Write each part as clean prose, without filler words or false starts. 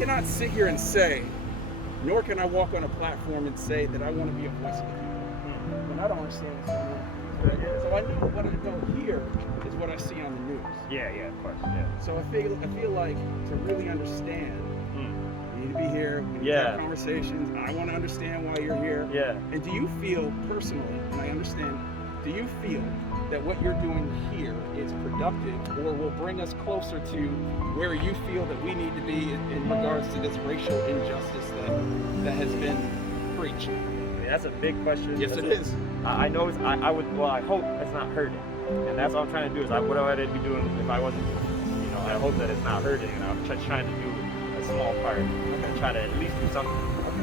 cannot sit here and say, nor can I walk on a platform and say that I want to be a voice of the people when I don't understand what's going on. Right? So I know what I know here is what I see on the news. Yeah, of course. Yeah. So I feel like to really understand, you need to be here. We need to have conversations. I want to understand why you're here. Yeah. And do you feel personally, and I understand, do you feel that what you're doing here is productive or will bring us closer to where you feel that we need to be in regards to this racial injustice that has been preached? I mean, that's a big question. Yes, it is. I know it's, I hope it's not hurting. And that's what I'm trying to do is what would I be doing if I wasn't, I hope that it's not hurting, and I'm trying to do a small part and try to at least do something.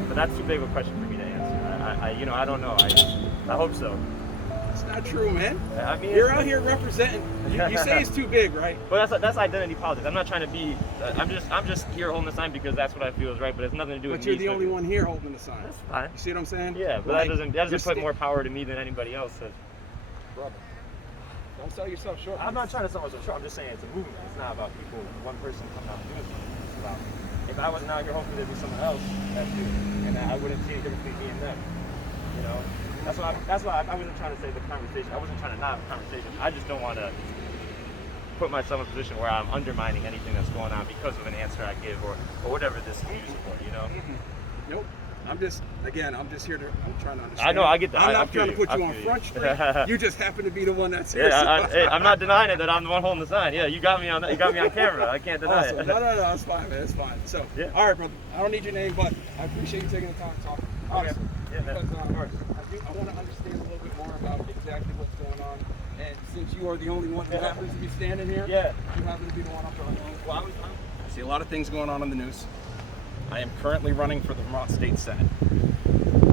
But that's too big of a question for me to answer. I don't know. I hope so. It's not true, man. I mean, you're out here representing. You say it's too big, right? Well, that's identity politics. I'm not trying to be. I'm just here holding the sign because that's what I feel is right. But it's nothing to do with me. But you're the only one here holding the sign. That's fine. You see what I'm saying? Yeah, but that doesn't put more power to me than anybody else. Brother, don't sell yourself short. I'm not trying to sell myself short. I'm just saying it's a movement. It's not about people, one person coming out and doing something. It's about if I wasn't out here, hopefully there'd be someone else that's doing it, and I wouldn't see any difference between me and them. That's why I wasn't trying to say the conversation. I wasn't trying to not have a conversation. I just don't want to put myself in a position where I'm undermining anything that's going on because of an answer I give or whatever this is used for. Nope. I'm just here to. I'm trying to understand. I know. I get that. I'm not trying to put you on Front Street. You just happen to be the one that's here. Yeah, I'm not denying it that I'm the one holding the sign. Yeah, you got me on that. You got me on camera. I can't deny it. No, it's fine, man. It's fine. So, all right, brother. I don't need your name, but I appreciate you taking the time to talk. Honestly. Yeah, man. Because I want to understand a little bit more about exactly what's going on. And since you are the only one who happens to be standing here, you happen to be the one I'm talking to. Well, I see a lot of things going on in the news. I am currently running for the Vermont State Senate.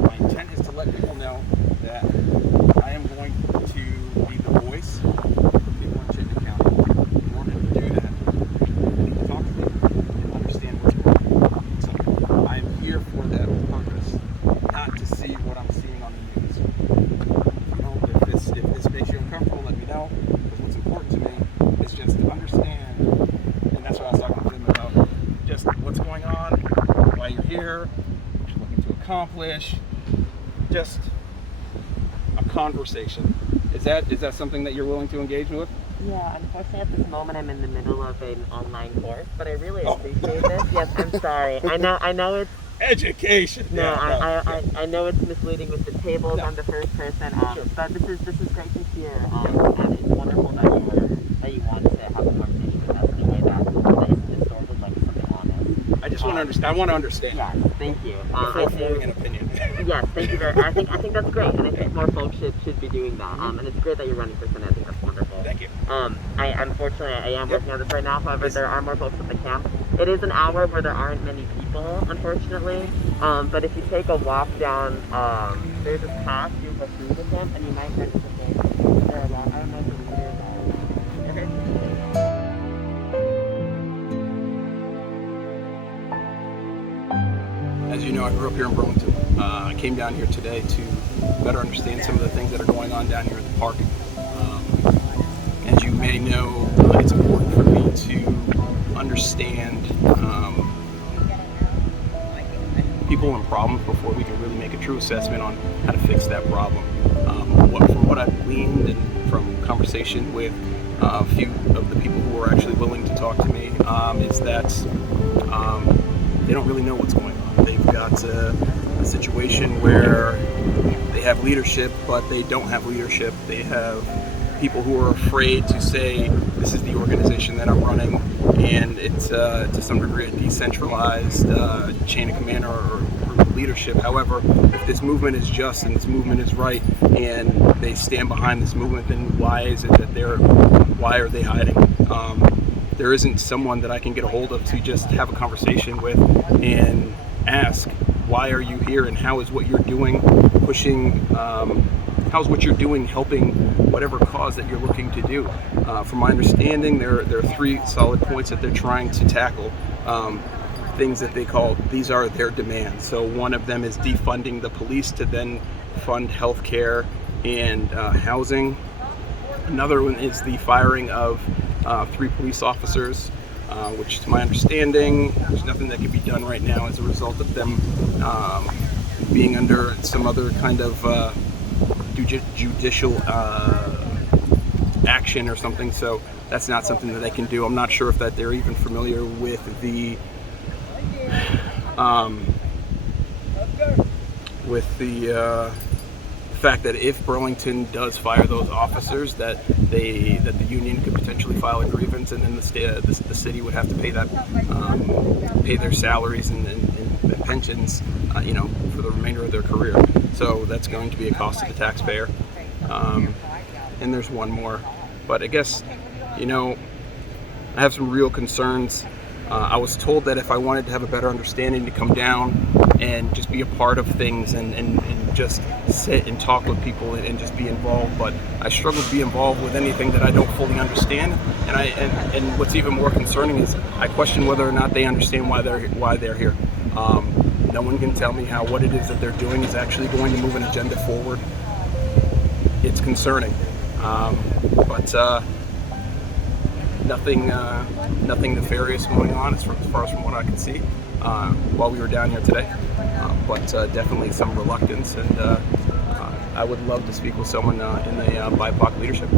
My intent is to let people know that I am going to be the voice of people in Chittenden County. In order to do that, you need to talk to me and understand what's going on. So I am here for that purpose, not to see what I'm seeing on the news. If this makes you uncomfortable, let me know. Because what's important to me is just to understand, and that's what I was talking to them about, just what's going on, why you're here, what you're looking to accomplish, just a conversation. Is that something that you're willing to engage with? Yeah, unfortunately at this moment I'm in the middle of an online course, but I really appreciate this. Yes, I'm sorry. I know it's education. No, I know it's misleading with the tables. I'm the first person, but this is great to hear. And it's wonderful that you want to have a conversation with us in a way that isn't distorted, like something honest. I just want to understand. I want to understand. Yes, thank you. Before forming an opinion. Yes, thank you very much. I think that's great, and I think more folks should be doing that. And it's great that you're running for Senate. I think that's wonderful. Thank you. Unfortunately, I am working on this right now. However, there are more folks at the camp. It is an hour where there aren't many people, unfortunately. But if you take a walk down, there's this path through the camp, and you might run into things. There are a lot. I don't know if the leaders are. Okay. As you know, I grew up here in Burlington. I came down here today to better understand some of the things that are going on down here at the park. As you may know, it's important for me to understand people and problems before we can really make a true assessment on how to fix that problem. From what I've gleaned and from conversation with a few of the people who are actually willing to talk to me, is that they don't really know what's going on. They've got a situation where they have leadership, but they don't have leadership. They have people who are afraid to say, this is the organization that I'm running, and it's to some degree a decentralized chain of command or group of leadership. However, if this movement is just and this movement is right, and they stand behind this movement, then why is it that why are they hiding? There isn't someone that I can get a hold of to just have a conversation with and ask, why are you here, and how is what you're doing pushing, how's what you're doing helping whatever cause that you're looking to do? From my understanding, there are three solid points that they're trying to tackle. Things that they call, these are their demands. So one of them is defunding the police to then fund healthcare and housing. Another one is the firing of 3 police officers. which to my understanding, there's nothing that can be done right now as a result of them being under some other kind of judicial action or something. So that's not something that they can do. I'm not sure if that they're even familiar with the fact that if Burlington does fire those officers, that the union could potentially file a grievance, and then the city would have to pay that pay their salaries and pensions, for the remainder of their career. So that's going to be a cost to the taxpayer. And there's one more, but I guess I have some real concerns. I was told that if I wanted to have a better understanding, to come down and just be a part of things and just sit and talk with people and just be involved. But I struggle to be involved with anything that I don't fully understand. And what's even more concerning is I question whether or not they understand why they're here. No one can tell me how what it is that they're doing is actually going to move an agenda forward. It's concerning, but nothing nefarious going on as far as from what I can see while we were down here today. But definitely some reluctance, and I would love to speak with someone in the BIPOC leadership.